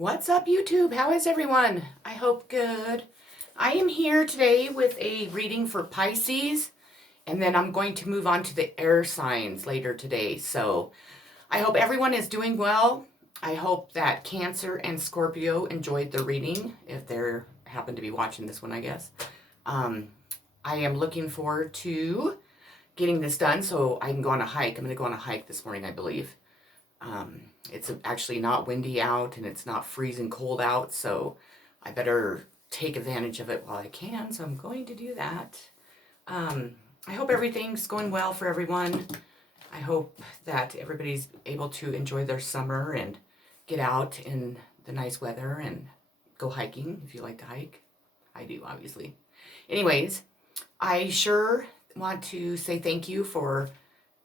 What's up, YouTube? How is everyone? I hope good. I am here today with a reading for Pisces, and then I'm going to move on to the air signs later today. So I hope everyone is doing well. I hope that Cancer and Scorpio enjoyed the reading, if they happen to be watching this one, I guess. I am looking forward to getting this done so I can go on a hike. I'm going to go on a hike this morning, I believe. It's actually not windy out and it's not freezing cold out, so I better take advantage of it while I can, so I'm going to do that. I hope everything's going well for everyone. I hope that everybody's able to enjoy their summer and get out in the nice weather and go hiking if you like to hike. I do, obviously. Anyways, I sure want to say thank you for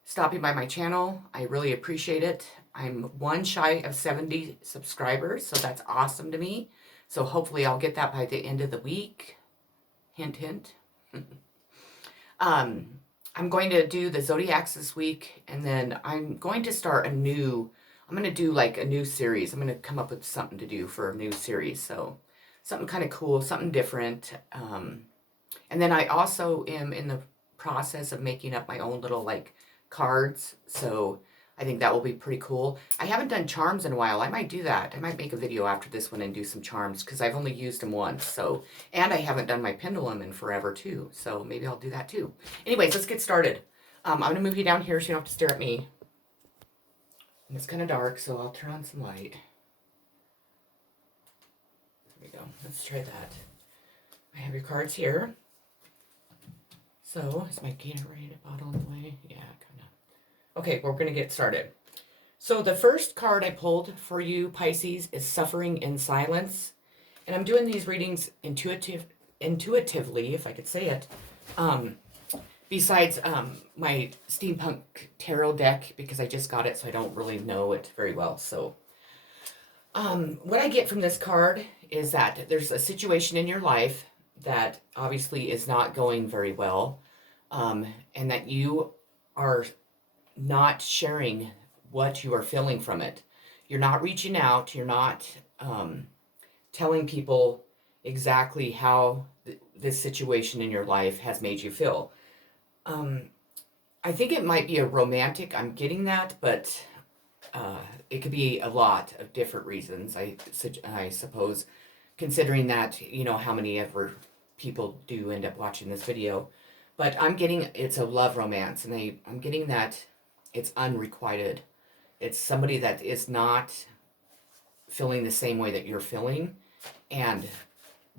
stopping by my channel. I really appreciate it. I'm one shy of 70 subscribers, so that's awesome to me. So hopefully I'll get that by the end of the week. Hint, hint. I'm going to do the zodiacs this week, and then I'm going to start I'm going to do like a new series. I'm going to come up with something to do for a new series. So something kind of cool, something different. And then I also am in the process of making up my own little like cards, so I think that will be pretty cool. I haven't done charms in a while. I might do that. I might make a video after this one and do some charms because I've only used them once. So, and I haven't done my pendulum in forever too, so maybe I'll do that too. Anyways, let's get started. I'm going to move you down here so you don't have to stare at me. And it's kind of dark, so I'll turn on some light. There we go. Let's try that. I have your cards here. So, is my Gatorade bottle in the way? Yeah, kind of. Okay, we're going to get started. So the first card I pulled for you, Pisces, is Suffering in Silence. And I'm doing these readings intuitively, if I could say it, besides my Steampunk Tarot deck, because I just got it, so I don't really know it very well. So what I get from this card is that there's a situation in your life that obviously is not going very well, and that you are not sharing what you are feeling from it. You're not reaching out. You're not telling people exactly how this situation in your life has made you feel. I think it might be a romantic, I'm getting that, but it could be a lot of different reasons, I suppose, considering that, you know, how many ever people do end up watching this video. But I'm getting, it's a love romance, and I'm getting that it's unrequited. It's somebody that is not feeling the same way that you're feeling, and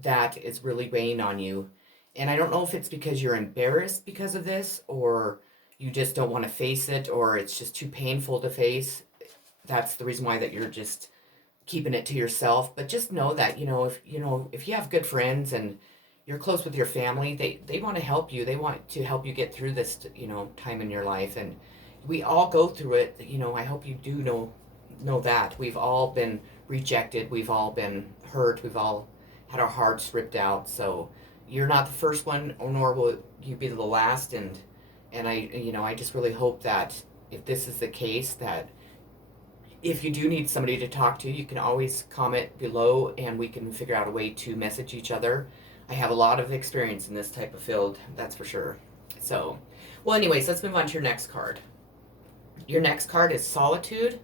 that is really weighing on you. And I don't know if it's because you're embarrassed because of this, or you just don't want to face it, or it's just too painful to face. That's the reason why that you're just keeping it to yourself. But just know that, if you have good friends and you're close with your family, they want to help you. They want to help you get through this, time in your life. And we all go through it. I hope you do know that. We've all been rejected. We've all been hurt. We've all had our hearts ripped out. So you're not the first one, or nor will you be the last. And I just really hope that if this is the case, that if you do need somebody to talk to, you can always comment below and we can figure out a way to message each other. I have a lot of experience in this type of field, that's for sure. So, well, anyways, let's move on to your next card. Your next card is Solitude.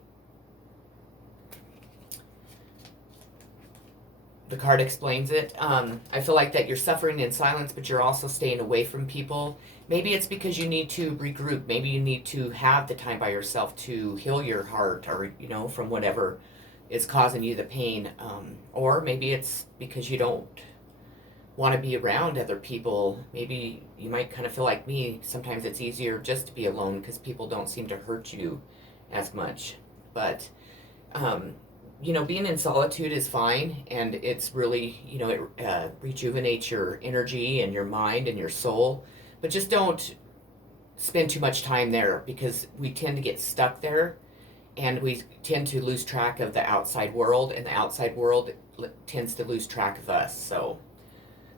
The card explains it. I feel like that you're suffering in silence, but you're also staying away from people. Maybe it's because you need to regroup. Maybe you need to have the time by yourself to heal your heart, or, from whatever is causing you the pain. Or maybe it's because you don't want to be around other people. Maybe you might kind of feel like me. Sometimes it's easier just to be alone because people don't seem to hurt you as much. But, being in solitude is fine, and it's really, it rejuvenates your energy and your mind and your soul. But just don't spend too much time there, because we tend to get stuck there, and we tend to lose track of the outside world, and the outside world tends to lose track of us. So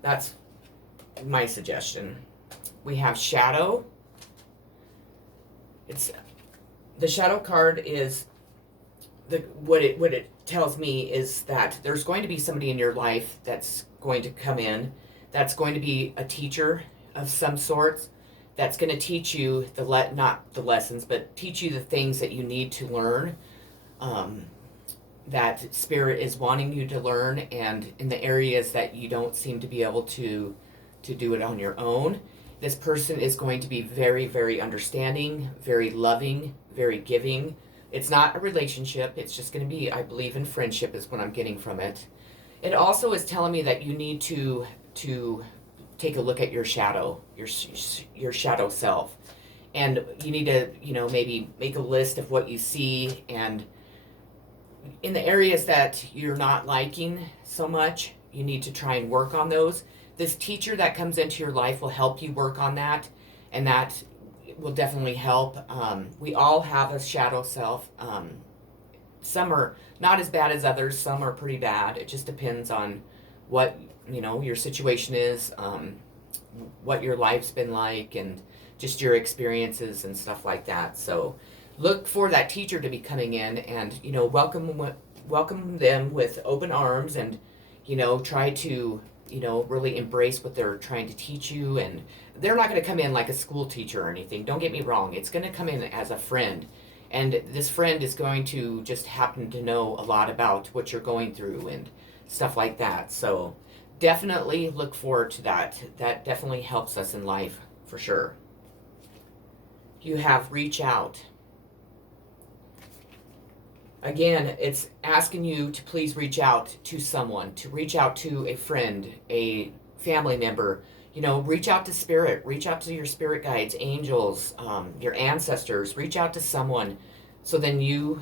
that's my suggestion. We have Shadow. The Shadow card is what it tells me is that there's going to be somebody in your life that's going to come in, that's going to be a teacher of some sorts, that's going to teach you not the lessons, but teach you the things that you need to learn. That spirit is wanting you to learn, and in the areas that you don't seem to be able to do it on your own. This person is going to be very, very understanding, very loving, very giving. It's not a relationship. It's just going to be, I believe in friendship is what I'm getting from it. It also is telling me that you need to take a look at your shadow, your shadow self. And you need to, maybe make a list of what you see, and in the areas that you're not liking so much, you need to try and work on those. This teacher that comes into your life will help you work on that, and that will definitely help. We all have a shadow self. Some are not as bad as others. Some are pretty bad. It just depends on what your situation is, what your life's been like, and just your experiences and stuff like that. So look for that teacher to be coming in, and welcome them with open arms, and try to really embrace what they're trying to teach you. And they're not going to come in like a school teacher or anything, don't get me wrong. It's going to come in as a friend, and this friend is going to just happen to know a lot about what you're going through and stuff like that. So definitely look forward to that. That definitely helps us in life for sure. You have reach out. Again, it's asking you to please reach out to someone, to reach out to a friend, a family member. Reach out to spirit, reach out to your spirit guides, angels, your ancestors. Reach out to someone, so then you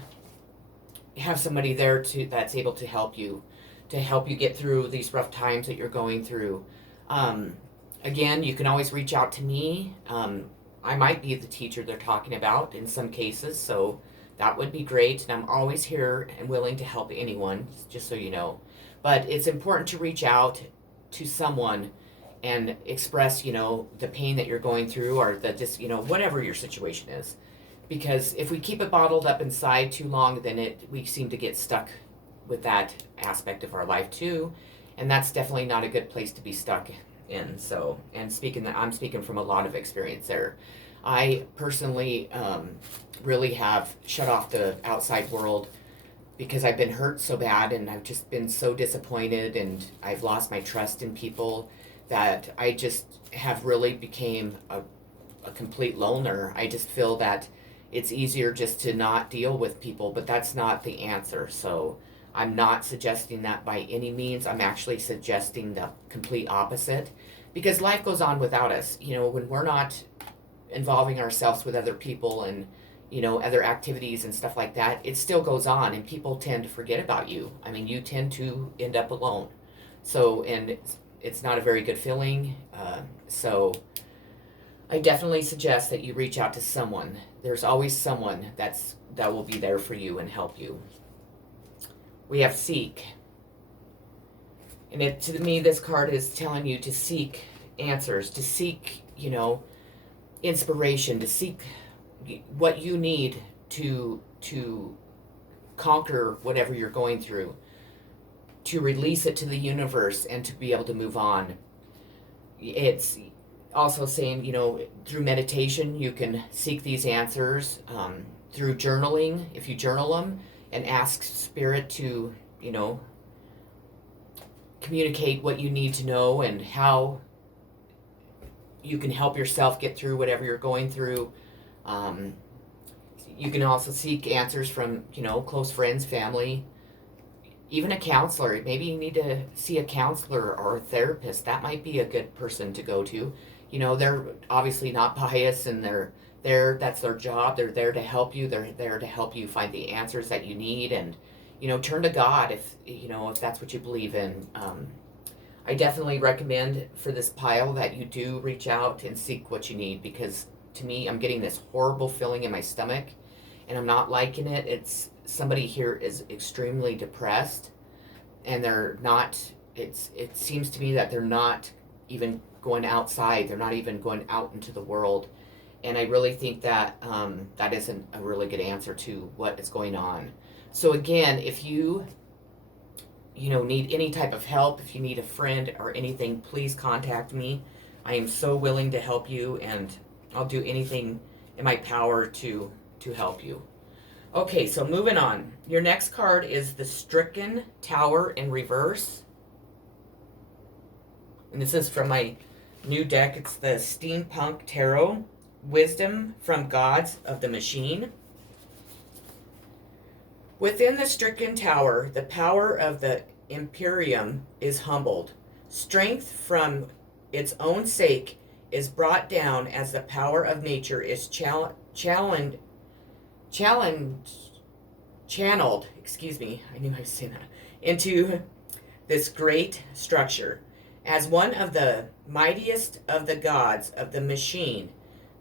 have somebody there that's able to help you get through these rough times that you're going through. Again, you can always reach out to me. I might be the teacher they're talking about in some cases, so that would be great, and I'm always here and willing to help anyone, just so you know. But it's important to reach out to someone and express, the pain that you're going through, or whatever your situation is. Because if we keep it bottled up inside too long, then we seem to get stuck with that aspect of our life too, and that's definitely not a good place to be stuck in. So, and I'm speaking from a lot of experience there. I personally really have shut off the outside world because I've been hurt so bad, and I've just been so disappointed, and I've lost my trust in people, that I just have really became a complete loner. I just feel that it's easier just to not deal with people, but that's not the answer. So I'm not suggesting that by any means. I'm actually suggesting the complete opposite, because life goes on without us. When we're not involving ourselves with other people and other activities and stuff like that, it still goes on, and people tend to forget about you. I mean, you tend to end up alone. So, and it's not a very good feeling. So I definitely suggest that you reach out to someone. There's always someone that will be there for you and help you. We have seek. And to me, this card is telling you to seek answers, to seek, inspiration, to seek what you need to conquer whatever you're going through, to release it to the universe, and to be able to move on. It's also saying, through meditation, you can seek these answers. Through journaling, if you journal them and ask spirit to, communicate what you need to know and how you can help yourself get through whatever you're going through. You can also seek answers from, close friends, family, even a counselor. Maybe you need to see a counselor or a therapist. That might be a good person to go to. They're obviously not biased, and that's their job. They're there to help you. They're there to help you find the answers that you need, and, turn to God if that's what you believe in. I definitely recommend for this pile that you do reach out and seek what you need, because to me, I'm getting this horrible feeling in my stomach, and I'm not liking it. It's somebody here is extremely depressed, and they're not, it seems to me that they're not even going outside. They're not even going out into the world. And I really think that that isn't a really good answer to what is going on. So again, if you need any type of help, if you need a friend or anything, please contact me. I am so willing to help you, and I'll do anything in my power to help you. Okay, so moving on. Your next card is the Stricken Tower in reverse. And this is from my new deck. It's the Steampunk Tarot, Wisdom from Gods of the Machine. Within the stricken tower, the power of the Imperium is humbled. Strength from its own sake is brought down as the power of nature is channeled, I knew I was saying that, into this great structure. As one of the mightiest of the gods of the machine,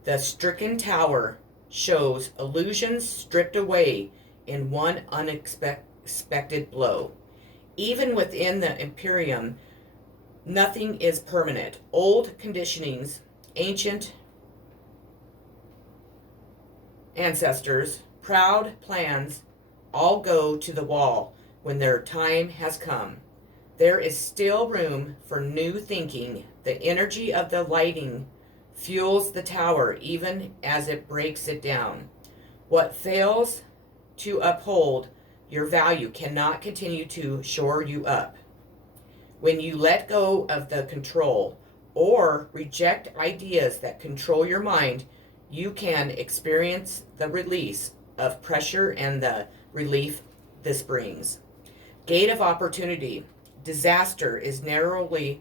the stricken tower shows illusions stripped away in one unexpected blow. Even within the Imperium, nothing is permanent. Old conditionings, ancient ancestors, proud plans, all go to the wall when their time has come. There is still room for new thinking. The energy of the lighting fuels the tower even as it breaks it down. What fails to uphold your value cannot continue to shore you up. When you let go of the control or reject ideas that control your mind, you can experience the release of pressure and the relief this brings. Gate of opportunity. Disaster is narrowly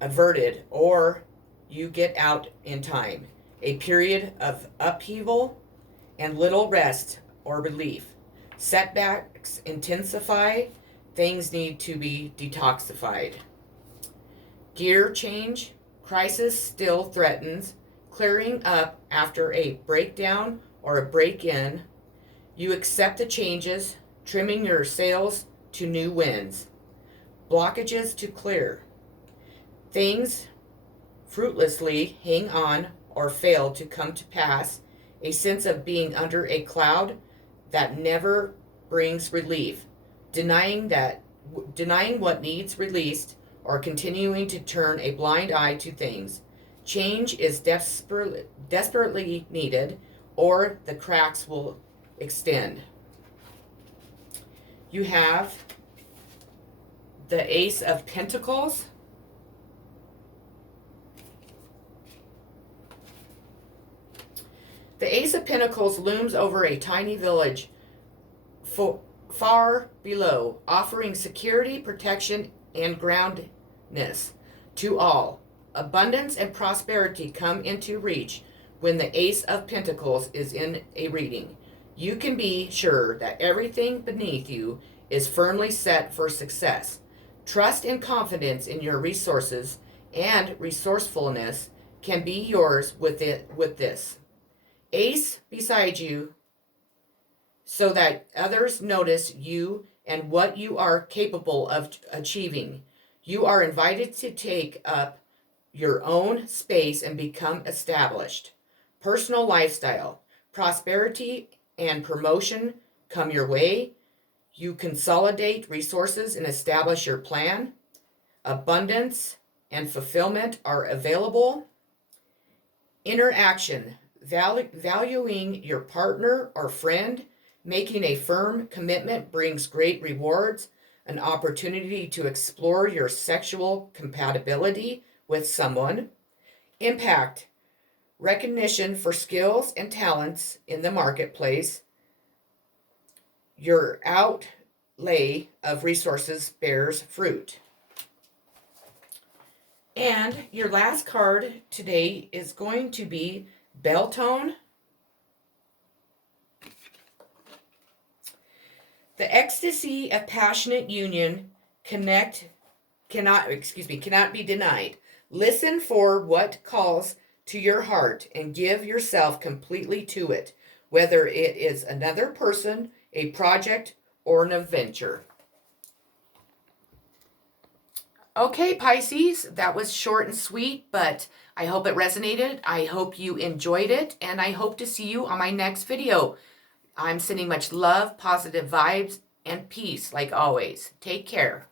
averted, or you get out in time. A period of upheaval and little rest or relief. Setbacks intensify. Things need to be detoxified. Gear change. Crisis still threatens. Clearing up after a breakdown or a break-in. You accept the changes, trimming your sails to new winds. Blockages to clear. Things fruitlessly hang on or fail to come to pass. A sense of being under a cloud that never brings relief. Denying what needs released, or continuing to turn a blind eye to things. Change is desperately needed, or the cracks will extend. You have the Ace of Pentacles. The Ace of Pentacles looms over a tiny village far below, offering security, protection, and groundedness to all. Abundance and prosperity come into reach when the Ace of Pentacles is in a reading. You can be sure that everything beneath you is firmly set for success. Trust and confidence in your resources and resourcefulness can be yours with this. Ace beside you so that others notice you and what you are capable of achieving. You are invited to take up your own space and become established. Personal lifestyle, prosperity, and promotion come your way. You consolidate resources and establish your plan. Abundance and fulfillment are available. Interaction, valuing your partner or friend, making a firm commitment brings great rewards. An opportunity to explore your sexual compatibility with someone. Impact, recognition for skills and talents in the marketplace. Your outlay of resources bears fruit. And your last card today is going to be Bell Tone. The ecstasy of passionate union cannot be denied. Listen for what calls to your heart and give yourself completely to it, whether it is another person, a project, or an adventure. Okay, Pisces, that was short and sweet, but I hope it resonated. I hope you enjoyed it, and I hope to see you on my next video. I'm sending much love, positive vibes, and peace like always. Take care.